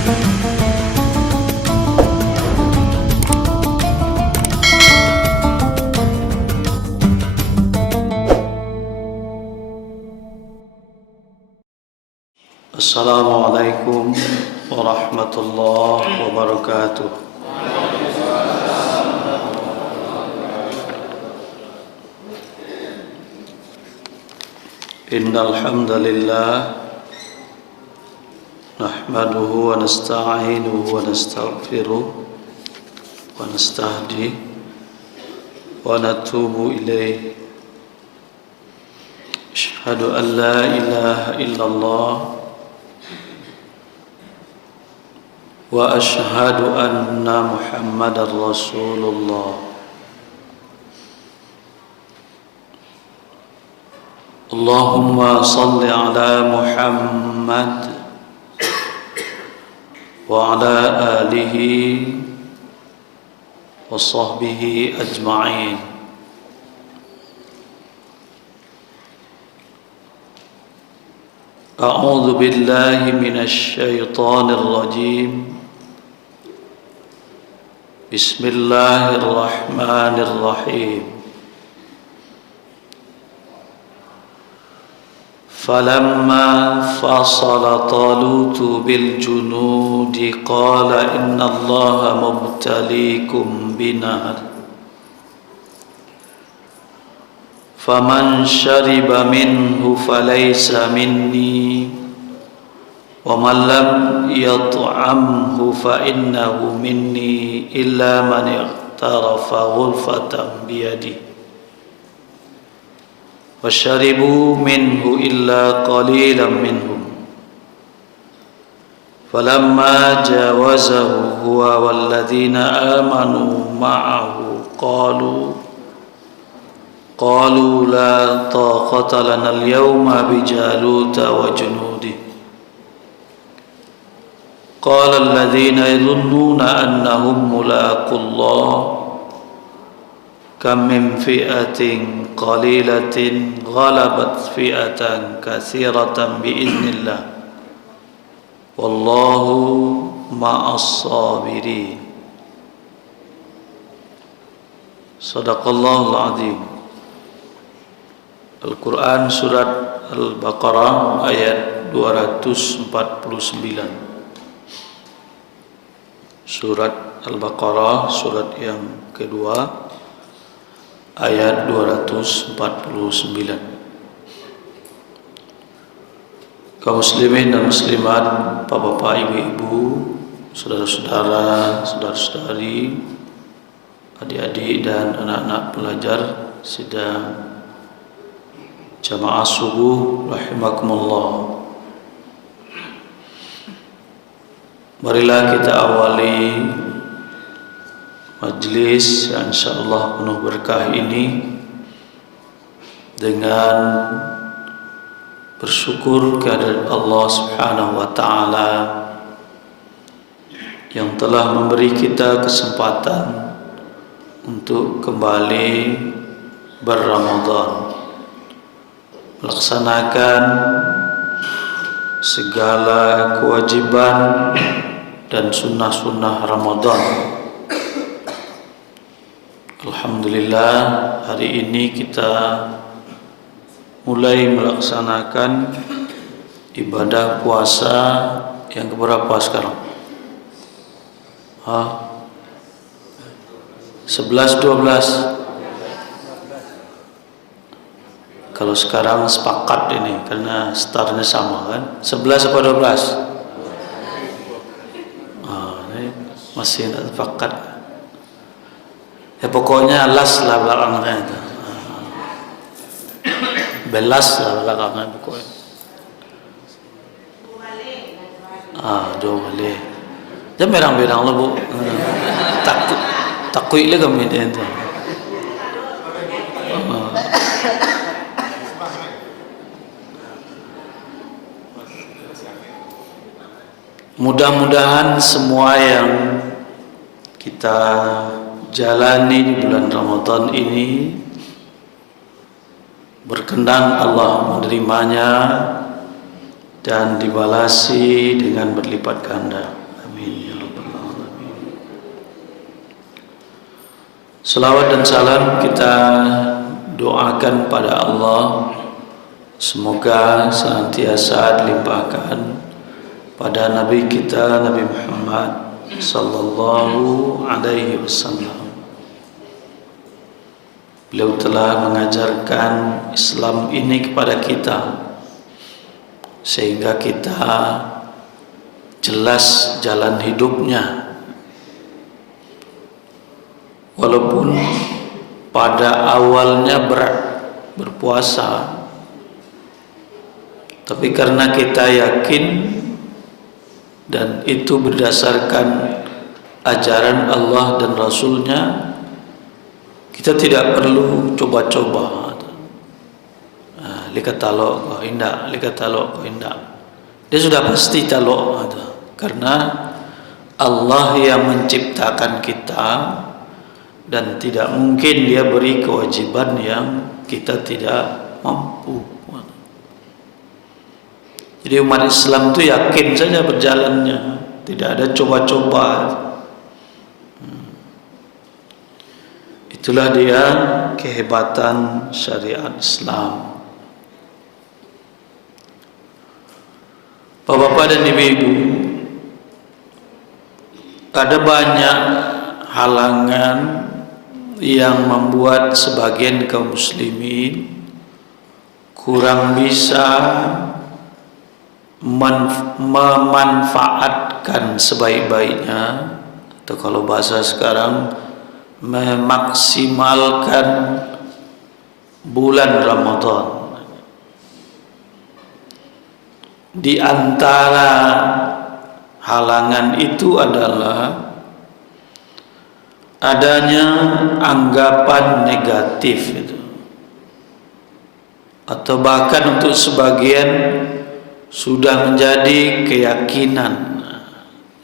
Assalamualaikum warahmatullahi wabarakatuh. Innal hamdalillah nahmaduhu wa nasta'inuhu wa nastaghfiruh wa nastahdihi wa natubu ilayh. Asyhadu an la ilaha illallah wa asyhadu anna Muhammadar Rasulullah. Allahumma salli ala Muhammad wa ala alihi wa sahbihi ajma'in. A'udzu billahi minasy syaithanir rajim. Bismillahirrahmanirrahim. Falamma fasala Talutu bil junudi qala innallaha mubtaliikum binahar faman syariba minhu falaysa minni wa man lam yat'amhu fa innahu minni illa man iqtarafa ghurfatan biyadihi wa syaribu minhu illa qalilan minhum falamma jawazahu huwa walladhina amanu ma'ahu qalu la taqata lana al-yawma bijaluta wa junudihi qala alladhina yadhunnuna annahum mulaqullah kam min fi'atin qalilatin ghalabat fi'atan katsiratan bi'iznillah wallahu ma'as sabirin. Shadaqallahul azim. Al-Quran surat Al-Baqarah ayat 249. Surat Al-Baqarah surat yang kedua ayat 249. Kaum muslimin dan muslimat, bapak-bapak, ibu-ibu, saudara-saudara, saudara-saudari, adik-adik dan anak-anak pelajar sidang jamaah subuh rahimakumullah. Marilah kita awali majlis yang insyaallah penuh berkah ini dengan bersyukur kepada Allah Subhanahu wa taala yang telah memberi kita kesempatan untuk kembali berRamadan, melaksanakan segala kewajiban dan sunnah-sunnah Ramadan. Alhamdulillah, hari ini kita mulai melaksanakan ibadah puasa yang keberapa sekarang? 11, 12. Kalau sekarang sepakat ini karena startnya sama kan? 11 apa 12? Ini masih tidak sepakat. Ya pokoknya las lah belakangnya itu. Belas lah belakangnya pokoknya. Jauh balik. Jangan berang-berang lah bu. Takut lah kami itu. Mudah-mudahan semua yang kita jalani di bulan Ramadan ini berkenan Allah menerimanya dan dibalasi dengan berlipat ganda. Salawat dan salam kita doakan pada Allah, semoga senantiasa dilimpahkan pada Nabi kita Nabi Muhammad sallallahu alaihi wasallam. Beliau telah mengajarkan Islam ini kepada kita sehingga kita jelas jalan hidupnya. Walaupun pada awalnya berat berpuasa, tapi karena kita yakin dan itu berdasarkan ajaran Allah dan Rasulnya, kita tidak perlu coba-coba. Lihat talok kau indah, lihat talok kau indah. Dia sudah pasti talok, karena Allah yang menciptakan kita dan tidak mungkin dia beri kewajiban yang kita tidak mampu. Jadi umat Islam itu yakin saja berjalannya, tidak ada coba-coba. Itulah dia kehebatan syariat Islam. Bapak-bapak dan ibu-ibu, ada banyak halangan yang membuat sebagian kaum muslimin kurang bisa memanfaatkan sebaik-baiknya, atau kalau bahasa sekarang memaksimalkan bulan Ramadan. Di antara halangan itu adalah adanya anggapan negatif itu, atau bahkan untuk sebagian sudah menjadi keyakinan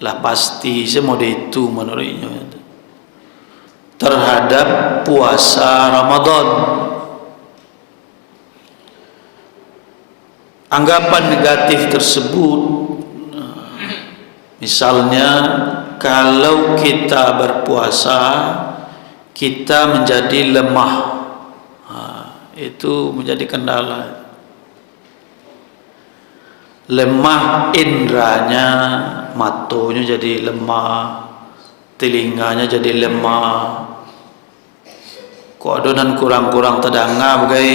lah pasti semua itu menurutnya terhadap puasa Ramadan. Anggapan negatif tersebut, misalnya kalau kita berpuasa kita menjadi lemah, itu menjadi kendala. Lemah indranya, matanya jadi lemah, telinganya jadi lemah. Kok adonan kurang-kurang terdanga bagai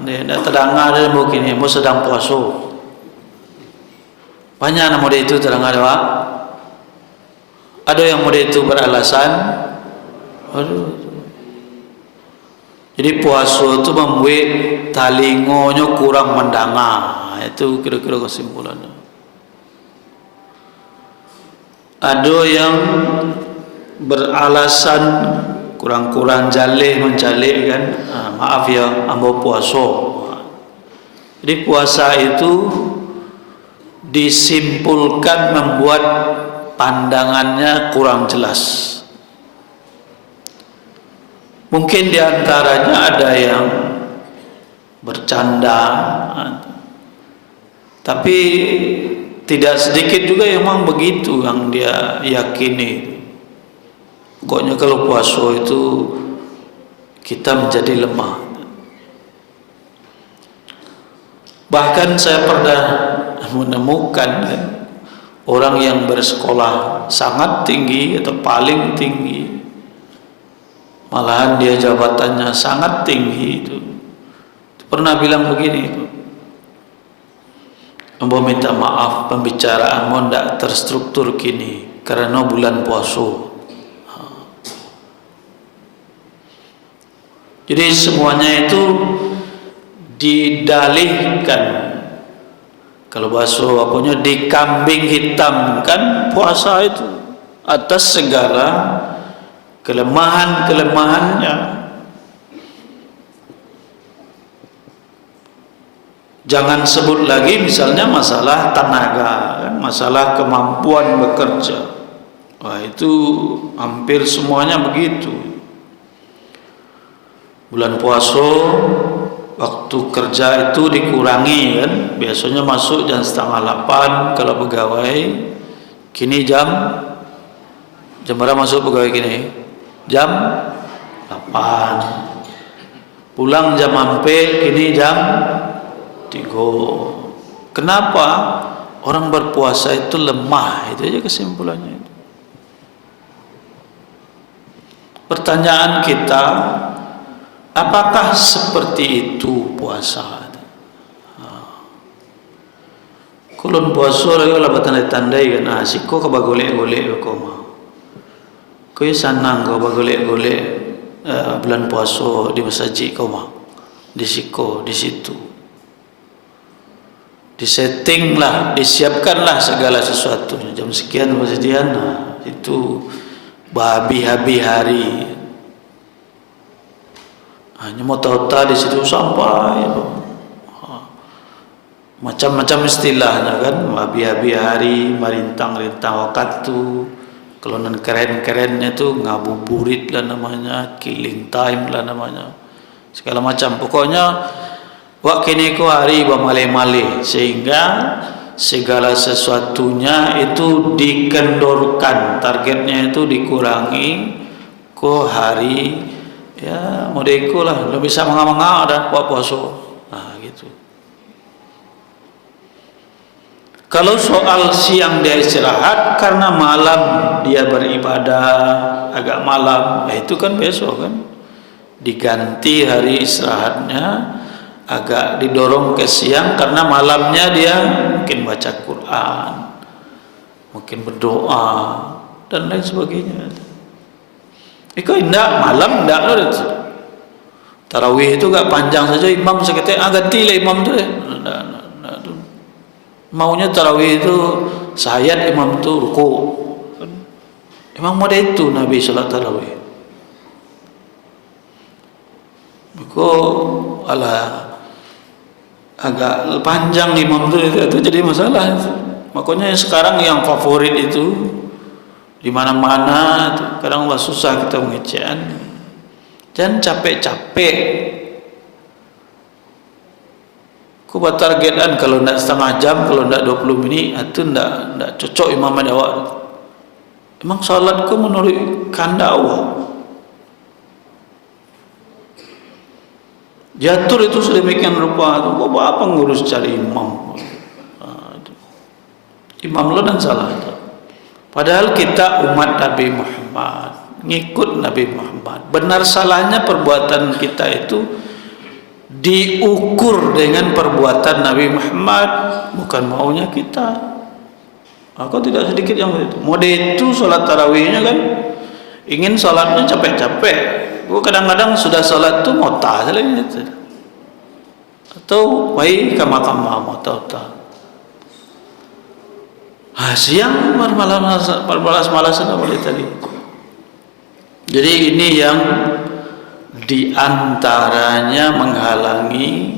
dia terdanga dia begini, mau sedang puasa. Banyak nama dia itu terdanga ada. Ada yang muda itu beralasan, aduh. Jadi puasa itu membuat talingonya kurang mendengar. Itu kira-kira kesimpulannya. Ada yang beralasan kurang-kurang jalih mencalik kan, maaf ya, ambo puasa. Jadi puasa itu disimpulkan membuat pandangannya kurang jelas. Mungkin diantaranya ada yang bercanda, tapi tidak sedikit juga yang memang begitu yang dia yakini. Pokoknya kalau puasa itu kita menjadi lemah. Bahkan saya pernah menemukan orang yang bersekolah sangat tinggi atau paling tinggi, malahan dia jabatannya sangat tinggi itu pernah bilang begini, ambo minta maaf pembicaraanmu tidak terstruktur kini karena bulan puasa. Jadi semuanya itu didalihkan, kalau bahasa apanya dikambing hitamkan puasa itu atas segala kelemahan-kelemahannya. Jangan sebut lagi misalnya masalah tenaga, masalah kemampuan bekerja. Wah, itu hampir semuanya begitu. Bulan puasa waktu kerja itu dikurangi kan, biasanya masuk jam 7:30 kalau pegawai. Kini jam berapa masuk pegawai kini? Jam 8. Pulang jam ampe, kini jam 3. Kenapa? Orang berpuasa itu lemah, itu aja kesimpulannya. Pertanyaan kita, apakah seperti itu puasa? Kulon puasa lagi lah tandai kan, siko ka bagolek-golek ko mah. Koy sanang ko bagolek-golek bulan puasa di masjid ko mah. Di siko, di situ. Disetting lah, disiapkanlah segala sesuatunya. Jam sekian masjidian, itu babi-habi hari. Hanya mau tahu-tahu di situ sampai macam-macam istilahnya kan, babi-habi hari, marintang-rintang waktu, kelonan keren-kerennya tu ngabuburit lah namanya, killing time lah namanya, segala macam. Pokoknya wak kini ko hari bamale-male, sehingga segala sesuatunya itu dikendorkan, targetnya itu dikurangi ko hari ya modeko lah, lo bisa menganga dah buat puasa. Nah gitu. Kalau soal siang dia istirahat karena malam dia beribadah agak malam, itu kan besok kan diganti hari istirahatnya, agak didorong ke siang karena malamnya dia mungkin baca Quran, mungkin berdoa dan lain sebagainya. Iko indah malam indah loh. Tarawih itu gak panjang saja, imam sekitar ganti lah imam tu. Maunya tarawih itu sayat imam tu ruku. Emang mau itu Nabi salat tarawih. Iko ala agak panjang imam itu jadi masalah. Makanya sekarang yang favorit itu di mana-mana, kadang susah kita mengecekan. Jangan capek-capek. Ku buat targetan kalau nak setengah jam, kalau nak 20 minit, itu ndak cocok imam awak. Emang salat ku menurut kanda awak. Jatuh itu sedemikian rupa, kau apa ngurus cari imam? Imam lo dan salah. Padahal kita umat Nabi Muhammad, ngikut Nabi Muhammad. Benar salahnya perbuatan kita itu diukur dengan perbuatan Nabi Muhammad, bukan maunya kita. Aku tidak sedikit yang begitu. Mode itu solat tarawihnya kan, ingin solatnya capek-capek. Gua kadang-kadang sudah solat tu mota saja gitu. Atau baik ke makam mota. Siang malas-malasan boleh tadi. Jadi ini yang diantaranya menghalangi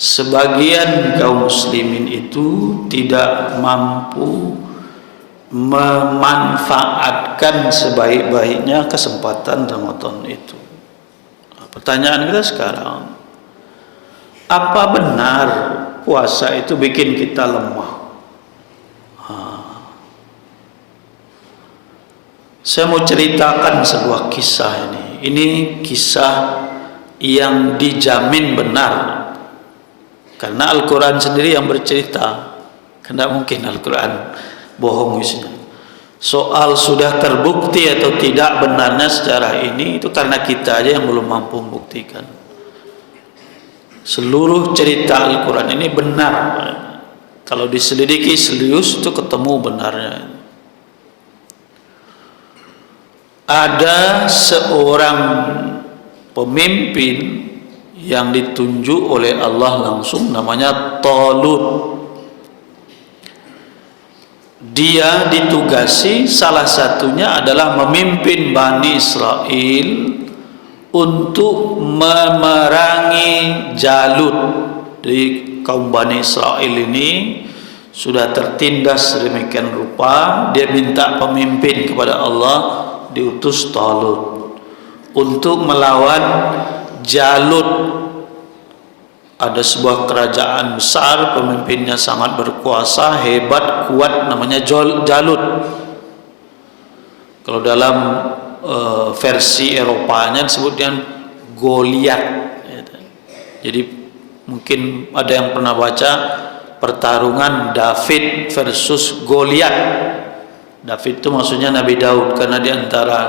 sebagian kaum muslimin itu tidak mampu memanfaatkan sebaik-baiknya kesempatan Ramadan itu. Pertanyaan kita sekarang, apa benar puasa itu bikin kita lemah? Saya mau ceritakan sebuah kisah ini. Ini kisah yang dijamin benar, karena Al-Quran sendiri yang bercerita. Tidak mungkin Al-Quran bohong isinya. Soal sudah terbukti atau tidak benarnya secara ini, itu karena kita aja yang belum mampu membuktikan. Seluruh cerita Al-Quran ini benar. Kalau diselidiki serius itu ketemu benarnya. Ada seorang pemimpin yang ditunjuk oleh Allah langsung, namanya Talut. Dia ditugasi salah satunya adalah memimpin Bani Israel untuk memerangi Jalut. Jadi kaum Bani Israel ini sudah tertindas sedemikian rupa, dia minta pemimpin kepada Allah, diutus Talut untuk melawan Jalut. Ada sebuah kerajaan besar, pemimpinnya sangat berkuasa, hebat, kuat, namanya Jalut. Kalau dalam versi Eropanya disebut dengan Goliat. Jadi mungkin ada yang pernah baca pertarungan David versus Goliat. David itu maksudnya Nabi Daud, karena di antara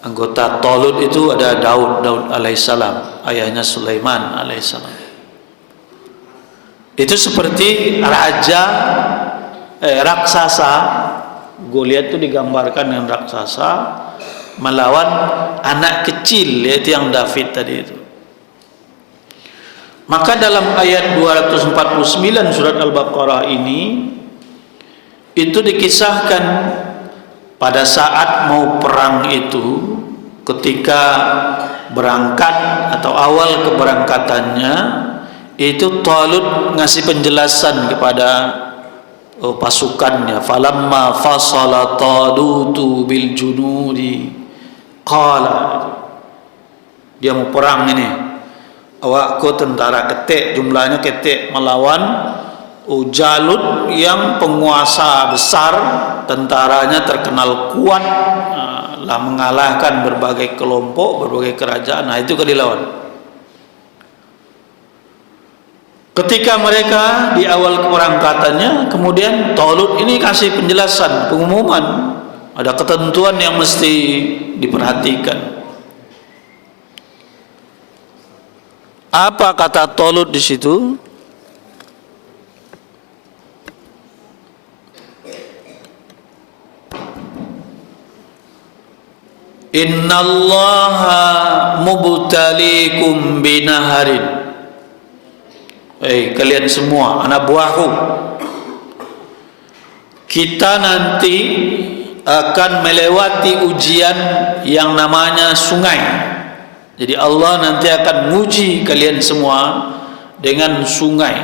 anggota Talut itu ada Daud alaihissalam, ayahnya Sulaiman alaihissalam. Itu seperti raja raksasa. Goliat itu digambarkan dengan raksasa melawan anak kecil, yaitu yang David tadi itu. Maka dalam ayat 249 surat Al-Baqarah ini itu dikisahkan pada saat mau perang itu, ketika berangkat atau awal keberangkatannya itu Talut ngasih penjelasan kepada pasukannya. Falamma fasala Talutu bil junudi qala, dia mau perang ini, awakku tentara ketik, jumlahnya ketik, melawan Jalut yang penguasa besar, tentaranya terkenal kuat, lah mengalahkan berbagai kelompok, berbagai kerajaan. Nah, itu kan dilawan. Ketika mereka di awal keberangkatannya, kemudian Talut ini kasih penjelasan, pengumuman, ada ketentuan yang mesti diperhatikan. Apa kata Talut di situ? Innallaha mubtaliikum binaharin. Kalian semua anak buahku, kita nanti akan melewati ujian yang namanya sungai. Jadi Allah nanti akan menguji kalian semua dengan sungai.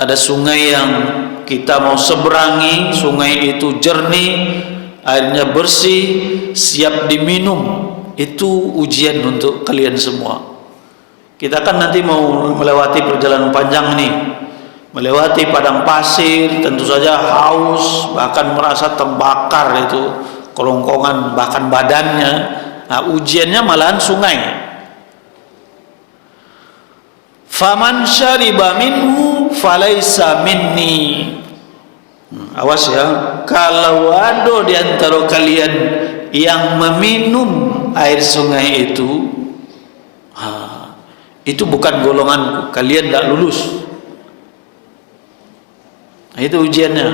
Ada sungai yang kita mau seberangi, sungai itu jernih, airnya bersih, siap diminum. Itu ujian untuk kalian semua. Kita kan nanti mau melewati perjalanan panjang nih, melewati padang pasir, tentu saja haus, bahkan merasa terbakar itu kerongkongan bahkan badannya. Nah, ujiannya malahan sungai. Faman syariba minhu falaisa minni. Awas ya, kalau ada di antara kalian yang meminum air sungai itu bukan golonganku, kalian tidak lulus. Nah, itu ujiannya.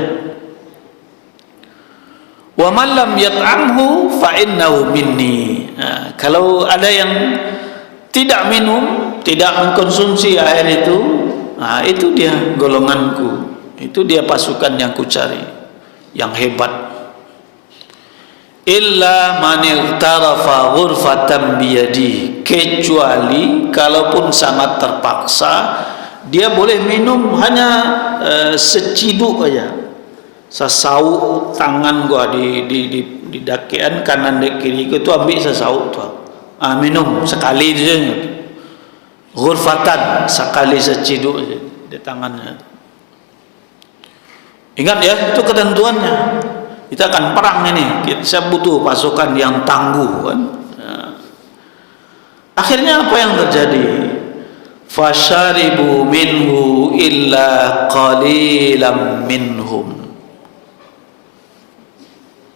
Wa man lam yat'amhu fa innahu minni. Nah, kalau ada yang tidak minum, tidak mengkonsumsi air itu, nah itu dia golonganku. Itu dia pasukan yang kucari, yang hebat. Illa man iqtarafa ghurfatan biyadi, kecuali kalaupun sangat terpaksa dia boleh minum hanya seciduk aja, sesauk tangan gua di dakian kanan dan kiri itu ambil sesauk tuh, minum sekali aja, ghurfatan sekali seciduk aja di tangannya. Ingat ya, itu ketentuannya. Kita akan perang ini, kita butuh pasukan yang tangguh kan? Akhirnya apa yang terjadi? Fasharibu minhu illa qalilam minhum.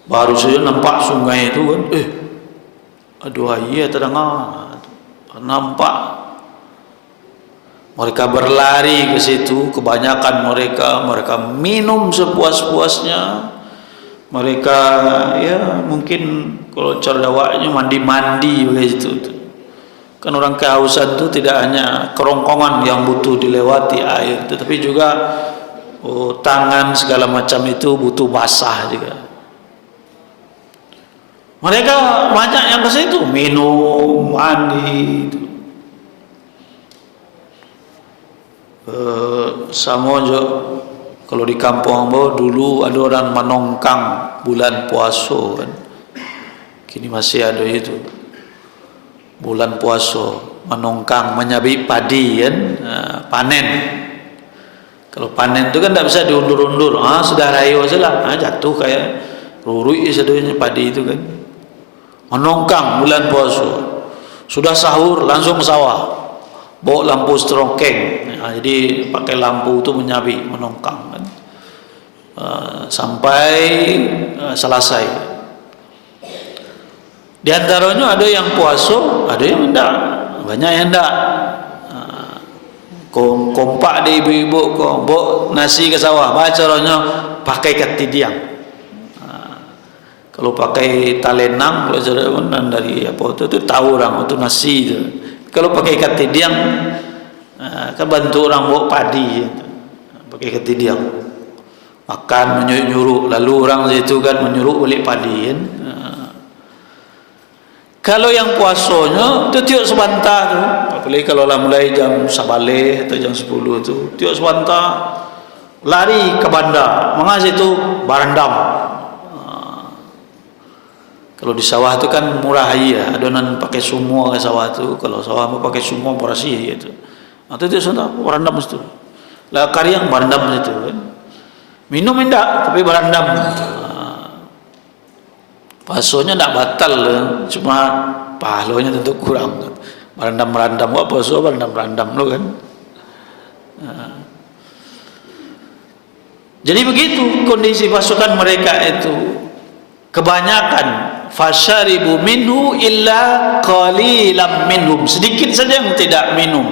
Baru saja nampak sungai itu kan, aduh iya terdengar, nampak. Mereka berlari ke situ, kebanyakan mereka minum sepuas-puasnya. Mereka ya mungkin kalau cara Jawanya mandi-mandi begitu. Kan orang kehausan itu tidak hanya kerongkongan yang butuh dilewati air, tetapi juga tangan segala macam itu butuh basah juga. Mereka banyak yang ke situ minum, mandi itu. Sama aja kalau di kampung Ambo dulu ada orang menongkang bulan puasa kan. Kini masih ada itu. Bulan puasa menongkang menyabi padi kan, panen. Kalau panen itu kan tidak bisa diundur-undur. Sudah raya saja lah, jatuh kayak rurui sadonya padi itu kan. menongkang bulan puasa. Sudah sahur langsung ke sawah, bawa lampu strokeng. Jadi pakai lampu itu menyabi, menongkang kan? Sampai selesai. Di antaranya ada yang puasa, ada yang tidak, banyak yang tidak. Kompak di ibu-ibu kau bawa nasi ke sawah, baca caranya pakai ketidiang. Kalau pakai talenang, kalau cara dari apa itu tahu orang itu nasi itu. Kalau pakai ketidiang, kan bantu orang bawa padi, pakai ketidiang. Makan menyuruh, lalu orang itu kan menyuruh beli padi kan. Kalau yang puasanya itu tiap sebentar tu, apalagi kalau lah mulai jam 11 atau jam 10 tu, tiap sebentar lari ke bandar, mengasih tu barandam. Kalau di sawah tu kan murah ya, adonan pakai semua ke sawah tu. Kalau sawah mau pakai semua berasi gitu. Atau tiap sebentar barandam tu. Lah kariang barandam itu kan. Minum enggak, tapi barandam. Puasanya tak batal, cuma pahalanya tentu kurang. Berandam-berandam, apa puasa berandam-berandam lo kan. Jadi begitu kondisi pasukan mereka itu. Kebanyakan fasyaribu minhu illa qalilam minhum, sedikit saja yang tidak minum.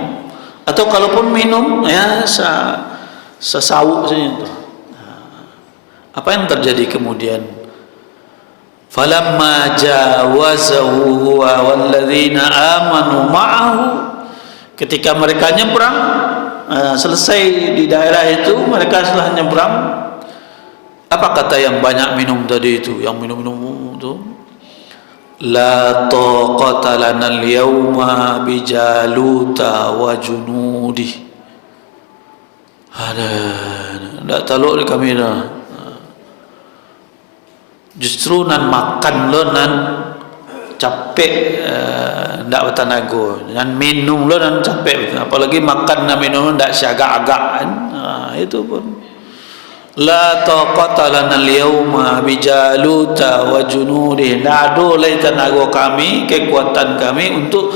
Atau kalaupun minum ya sesawuk saja itu. Apa yang terjadi kemudian? Falamma jawazahu huwa walladzina amanu ma'ahu, ketika mereka nyebrang, selesai di daerah itu, mereka setelah nyebrang, apa kata yang banyak minum tadi itu, yang minum-minum itu? La taqata lana al-yawma bijaluta wa junudi. Tidak taluk kami dah. Justru nan makan lo nan capek, ndak bertenaga, dan minum lo nan capek, apalagi makan dan minum ndak siagak-agak kan. Itu pun la taqata lana al-yawma bijaluta wa junudi, ndak ada lagi tenaga kami, kekuatan kami untuk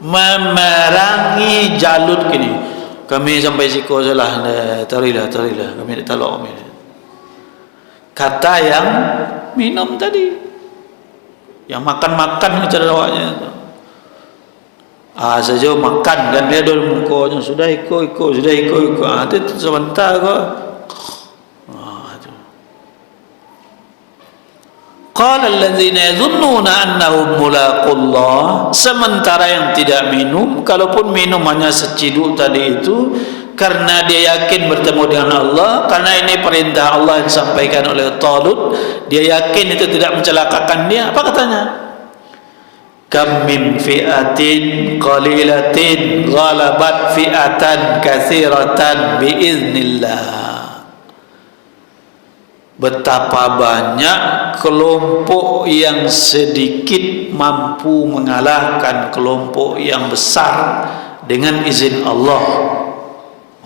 memerangi Jalut kini. Kami sampai siko salah, tarilah kami tak talok kami. Kata yang minum tadi, yang makan-makan cara awaknya saja makan dan dia dalam mukanya sudah ikut itu sebentar kok. Qala alladzina yadhunnuna annahum mulaqullah, sementara yang tidak minum, kalaupun minum hanya seciduk tadi itu, karena dia yakin bertemu dengan Allah, karena ini perintah Allah yang disampaikan oleh Talut, dia yakin itu tidak mencelakakan dia. Apa katanya? Kam min fi'atin qalilatin ghalabat fi'atan katsiratan biiznillah. Betapa banyak kelompok yang sedikit mampu mengalahkan kelompok yang besar dengan izin Allah.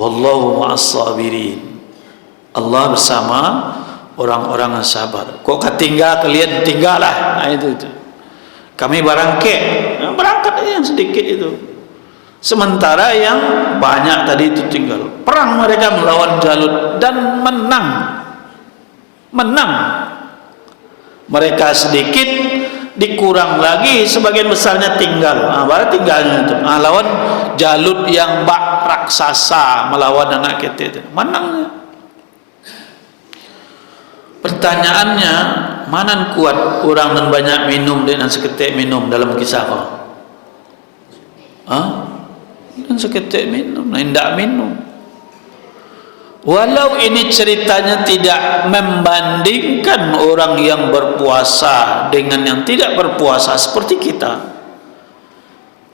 Wallahu ma'as-sabirin. Allah bersama orang-orang yang sabar. Kok ketinggal kalian tinggallah. Itu. Kami berangkat aja yang sedikit itu. Sementara yang banyak tadi itu tinggal. Perang mereka melawan Jalut dan menang. Mereka sedikit, dikurang lagi, sebagian besarnya tinggal. Baru tinggalnya itu. Lawan Jalut yang bak raksasa, melawan anak kita itu. Menang. Pertanyaannya, mana kuat orang dan banyak minum dan seketik minum dalam kisah kau? Dan seketik minum, tidak minum. Walau ini ceritanya tidak membandingkan orang yang berpuasa dengan yang tidak berpuasa seperti kita,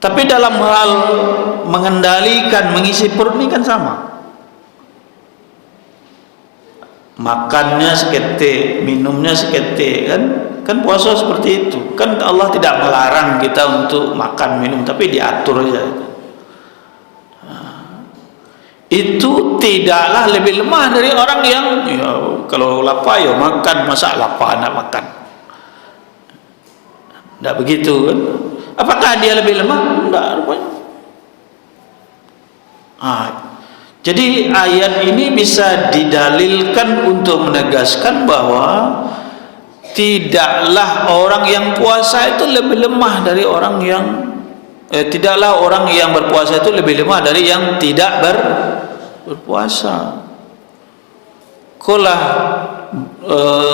tapi dalam hal mengendalikan, mengisi perut ini kan sama. Makannya seketik, minumnya seketik, kan puasa seperti itu. Kan Allah tidak melarang kita untuk makan minum, tapi diatur saja. Itu tidaklah lebih lemah dari orang yang kalau lapar ya makan, masa lapar nak makan. Tidak begitu kan? Apakah dia lebih lemah? Tidak rupanya. Jadi ayat ini bisa didalilkan untuk menegaskan bahwa tidaklah orang yang puasa itu lebih lemah dari orang yang tidaklah orang yang berpuasa itu lebih lemah dari yang tidak berpuasa. Kolah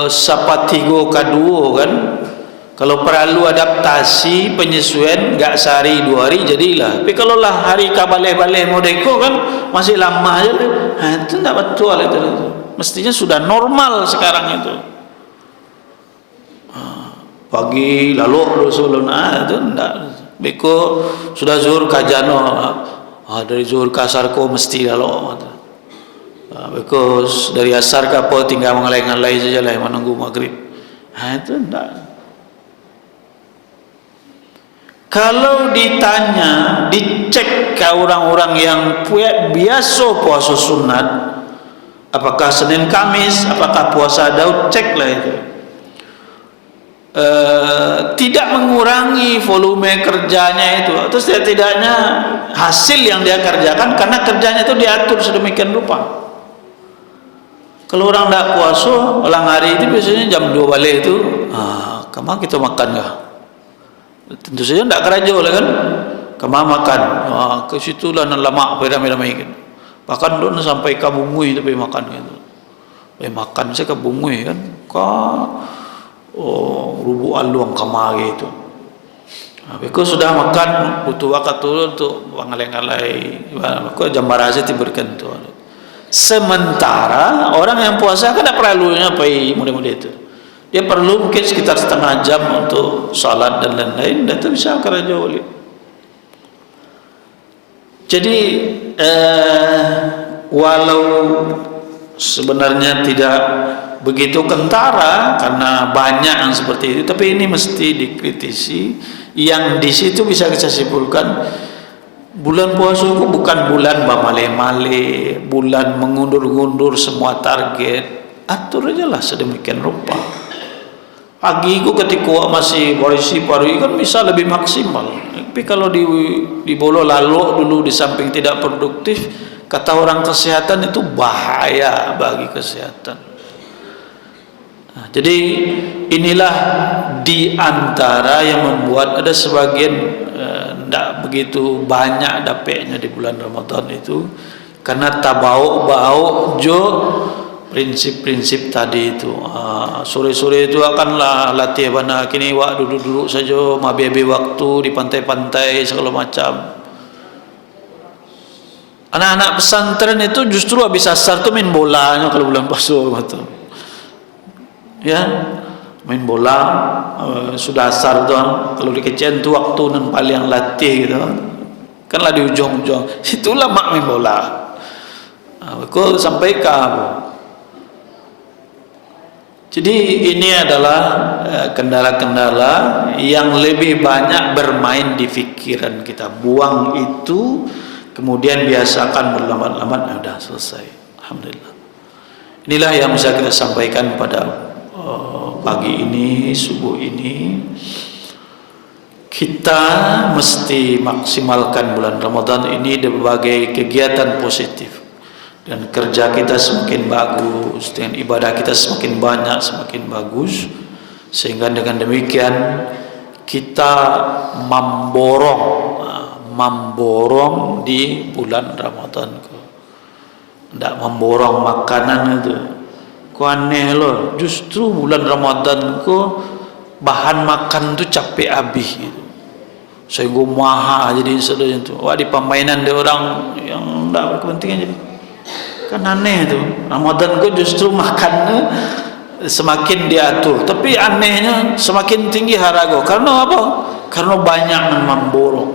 sapatigo kaduo kan, kalau perlu adaptasi penyesuaian enggak sehari 2 hari jadilah. Tapi kalau lah hari kabale-bale modeko kan masih lama aja, itu enggak betul itu. Mestinya sudah normal sekarang itu. Pagi lalu sulun itu enggak. Beko sudah zuhur kajano, dari zuhur ke asar ko mesti lalu. Because dari asar ke apa tinggal mengalai-ngalai saja lah menunggu maghrib. Itu enggak. Kalau ditanya, dicek ke orang-orang yang biasa puasa sunat, apakah Senin Kamis, apakah puasa Daud, ceklah itu. Tidak mengurangi volume kerjanya itu, atau setidaknya hasil yang dia kerjakan, karena kerjanya itu diatur sedemikian rupa. Kalau orang tidak puasa, ulang hari itu biasanya jam 2 balik itu, kemana kita makan kah? Tentu saja tidak keraja lah kan, kemana makan? Ke situ lah lama ramai-ramai kan. Bahkan don sampai ke bungui tapi makan gitu. Makan saya ke bungui kan, rubu aluang kamari itu. Aku sudah makan butuh waktu dulu untuk mengalai-ngalai. Aku jam barasa diberikan tu. Sementara orang yang puasa kan tidak perlu nyampai muda-muda itu. Dia perlu mungkin sekitar setengah jam untuk salat dan lain-lain, dan itu bisa kerja boleh. Jadi walau sebenarnya tidak begitu kentara karena banyak yang seperti itu, tapi ini mesti dikritisi. Yang di situ bisa kita simpulkan, bulan puasa itu bukan bulan male-male, bulan mengundur-undur semua target. Atur aja lah sedemikian rupa. Pagi itu ketika masih berisi paru kan bisa lebih maksimal. Tapi kalau di bolo lalu dulu di samping tidak produktif, kata orang kesehatan itu bahaya bagi kesehatan. Jadi inilah di antara yang membuat ada sebagian tidak begitu banyak dapatnya di bulan Ramadan itu, karena tabau-bau jo prinsip-prinsip tadi itu. Sore-sore itu akanlah latih bana kini wak duduk-duduk saja, mabi-abi waktu di pantai-pantai segala macam. Anak-anak pesantren itu justru habis asar tu main bolanya kalau bulan puasa gitu. Ya, main bola sudah asar tu, kalau di kecil tu waktu nan paling latih gitu. Kan lah di ujung-ujung. Itulah mak main bola. Aku sampai ke Jadi ini adalah kendala-kendala yang lebih banyak bermain di fikiran kita. Buang itu, kemudian biasakan berlambat-lambat, sudah selesai. Alhamdulillah. Inilah yang bisa kita sampaikan pada pagi ini, subuh ini. Kita mesti maksimalkan bulan Ramadan ini dengan berbagai kegiatan positif. Dan kerja kita semakin bagus, dan ibadah kita semakin banyak, semakin bagus, sehingga dengan demikian kita memborong di bulan Ramadan. Tidak memborong makanan itu. Kau aneh loh, justru bulan Ramadan kau bahan makan tu capek habis gitu. Sehingga mahal jadi sedanya tu. Wah, di permainan dia orang yang tidak berkepentingan jadi. Kan aneh tu. Ramadan ku justru makannya semakin diatur, tapi anehnya semakin tinggi harga. Karena apa? Karena banyak yang memborong.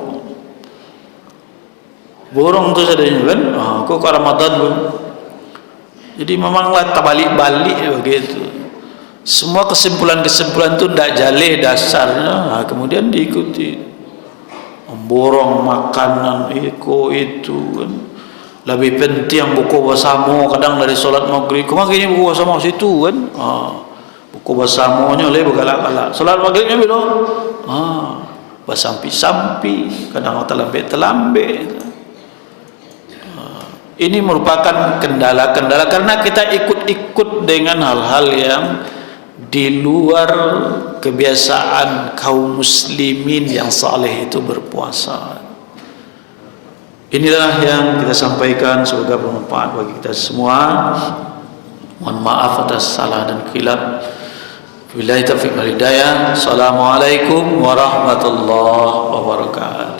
Borong tu sadanya kan. Kau ke Ramadan pun. Jadi memanglah terbalik-balik begitu. Semua kesimpulan-kesimpulan tu tidak jaleh dasarnya. Kemudian diikuti. Memborong makanan itu kan. Lebih penting buku bersama, kadang dari solat maghrib kemana buku bersama situ kan. buku basamonyo le begalak-galak. Salat maghribnya bila? Basampi-sampi, kadang terlambat. Ini merupakan kendala-kendala karena kita ikut-ikut dengan hal-hal yang di luar kebiasaan kaum muslimin yang saleh itu berpuasa. Inilah yang kita sampaikan, semoga bermanfaat bagi kita semua. Mohon maaf atas salah dan khilaf. Billahi taufiq wal hidayah. Assalamualaikum warahmatullahi wabarakatuh.